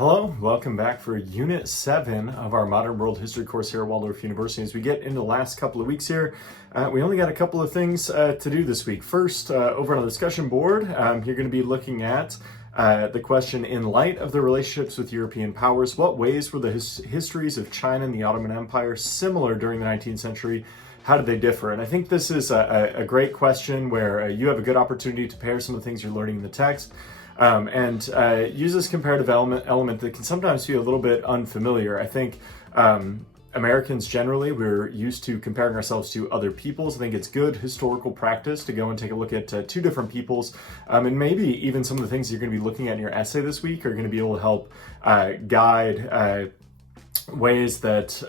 Hello, welcome back for Unit 7 of our Modern World History course here at Waldorf University. As we get into the last couple of weeks here, we only got a couple of things to do this week. First, over on the discussion board, you're going to be looking at the question, in light of the relationships with European powers, what ways were the histories of China and the Ottoman Empire similar during the 19th century? How did they differ? And I think this is a great question where you have a good opportunity to pair some of the things you're learning in the text and use this comparative element that can sometimes be a little bit unfamiliar. I think Americans generally, we're used to comparing ourselves to other peoples. I think it's good historical practice to go and take a look at two different peoples. And maybe even some of the things you're going to be looking at in your essay this week are going to be able to help guide ways that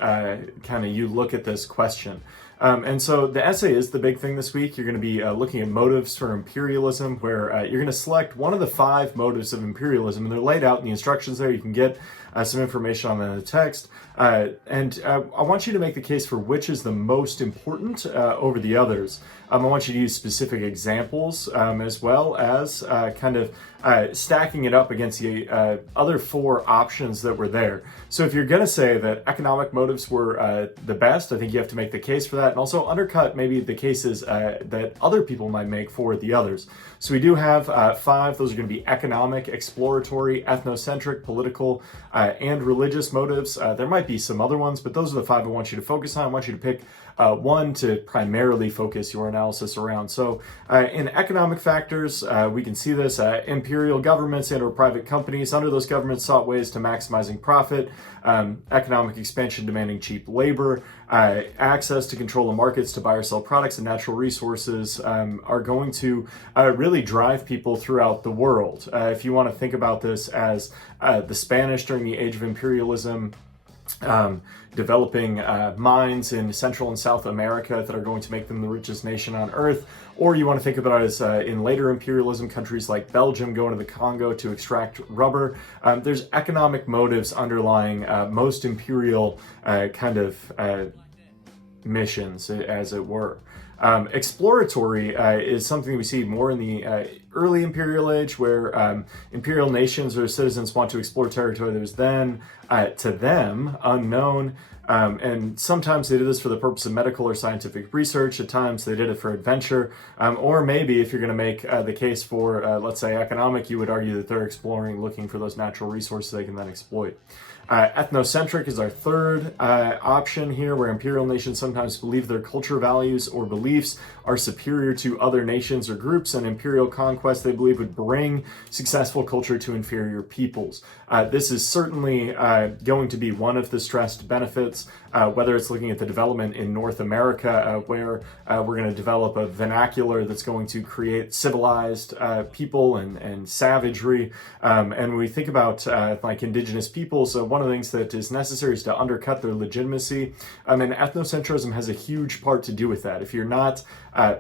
kind of you look at this question. And so the essay is the big thing this week. You're going to be looking at motives for imperialism, where you're going to select one of the 5 motives of imperialism, and they're laid out in the instructions there. You can get some information on that in the text. And I want you to make the case for which is the most important over the others. I want you to use specific examples as well as kind of stacking it up against the other 4 options that were there. So if you're going to say that economic motives were the best, I think you have to make the case for that, and also undercut maybe the cases that other people might make for the others. So we do have 5. Those are going to be economic, exploratory, ethnocentric, political, and religious motives. There might be some other ones, but those are the 5 I want you to focus on. I want you to pick one to primarily focus your analysis around. So in economic factors, we can see this. Imperial governments and or private companies under those governments sought ways to maximizing profit. Economic expansion demanding cheap labor. Access to control the markets to buy or sell products and natural resources are going to really drive people throughout the world. If you want to think about this as the Spanish during the age of imperialism, developing mines in Central and South America that are going to make them the richest nation on earth, or you want to think about it as in later imperialism, countries like Belgium going to the Congo to extract rubber. There's economic motives underlying most imperial kind of missions, as it were. Exploratory is something we see more in the early imperial age, where imperial nations or citizens want to explore territory that was then, to them, unknown. And sometimes they did this for the purpose of medical or scientific research. At times they did it for adventure. Or maybe if you're going to make the case for, let's say, economic, you would argue that they're exploring, looking for those natural resources they can then exploit. Ethnocentric is our third option here, where imperial nations sometimes believe their culture, values, or beliefs are superior to other nations or groups, and imperial conquest they believe would bring successful culture to inferior peoples. This is certainly going to be one of the stressed benefits, whether it's looking at the development in North America, where we're going to develop a vernacular that's going to create civilized people and savagery. And when we think about like indigenous peoples, one of the things that is necessary is to undercut their legitimacy. And ethnocentrism has a huge part to do with that. If you're not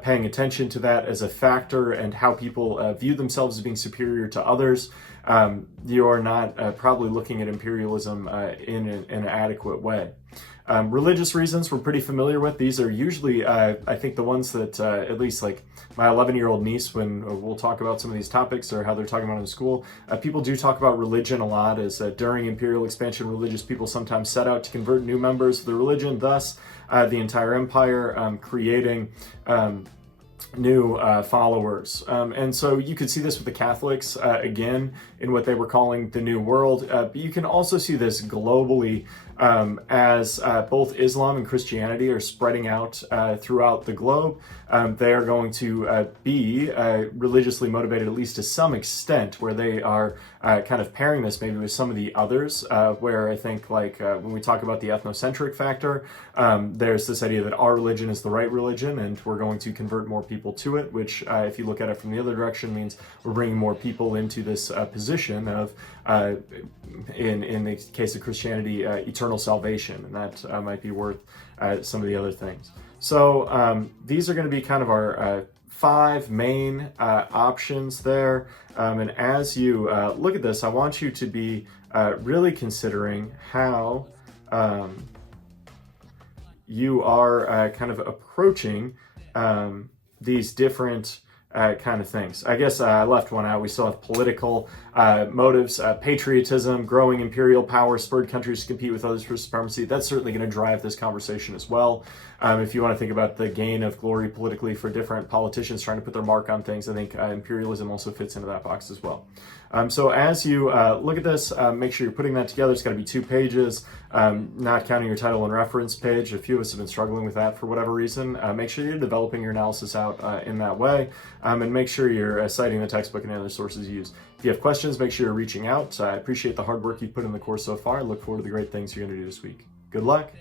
paying attention to that as a factor and how people view themselves as being superior to others, you are not probably looking at imperialism in an adequate way. Religious reasons we're pretty familiar with. These are usually, I think, the ones that at least like my 11-year-old niece, when we'll talk about some of these topics or how they're talking about it in school, people do talk about religion a lot, as during imperial expansion, religious people sometimes set out to convert new members of the religion, thus the entire empire creating new followers. And so you could see this with the Catholics, again, in what they were calling the New World. But you can also see this globally as both Islam and Christianity are spreading out throughout the globe. They are going to be religiously motivated, at least to some extent, where they are kind of pairing this maybe with some of the others, where I think like when we talk about the ethnocentric factor, there's this idea that our religion is the right religion and we're going to convert more people to it, which if you look at it from the other direction means we're bringing more people into this position of, in the case of Christianity, eternal salvation, and that might be worth some of the other things. So these are going to be kind of our 5 main options there. And as you look at this, I want you to be really considering how you are kind of approaching these different kind of things. I guess I left one out. We still have political motives, patriotism, growing imperial power, spurred countries to compete with others for supremacy. That's certainly going to drive this conversation as well. If you want to think about the gain of glory politically for different politicians trying to put their mark on things, I think imperialism also fits into that box as well. So as you look at this, make sure you're putting that together. It's got to be 2 pages, not counting your title and reference page. A few of us have been struggling with that for whatever reason. Make sure you're developing your analysis out in that way, and make sure you're citing the textbook and other sources you use. If you have questions, make sure you're reaching out. I appreciate the hard work you've put in the course so far and look forward to the great things you're going to do this week. Good luck.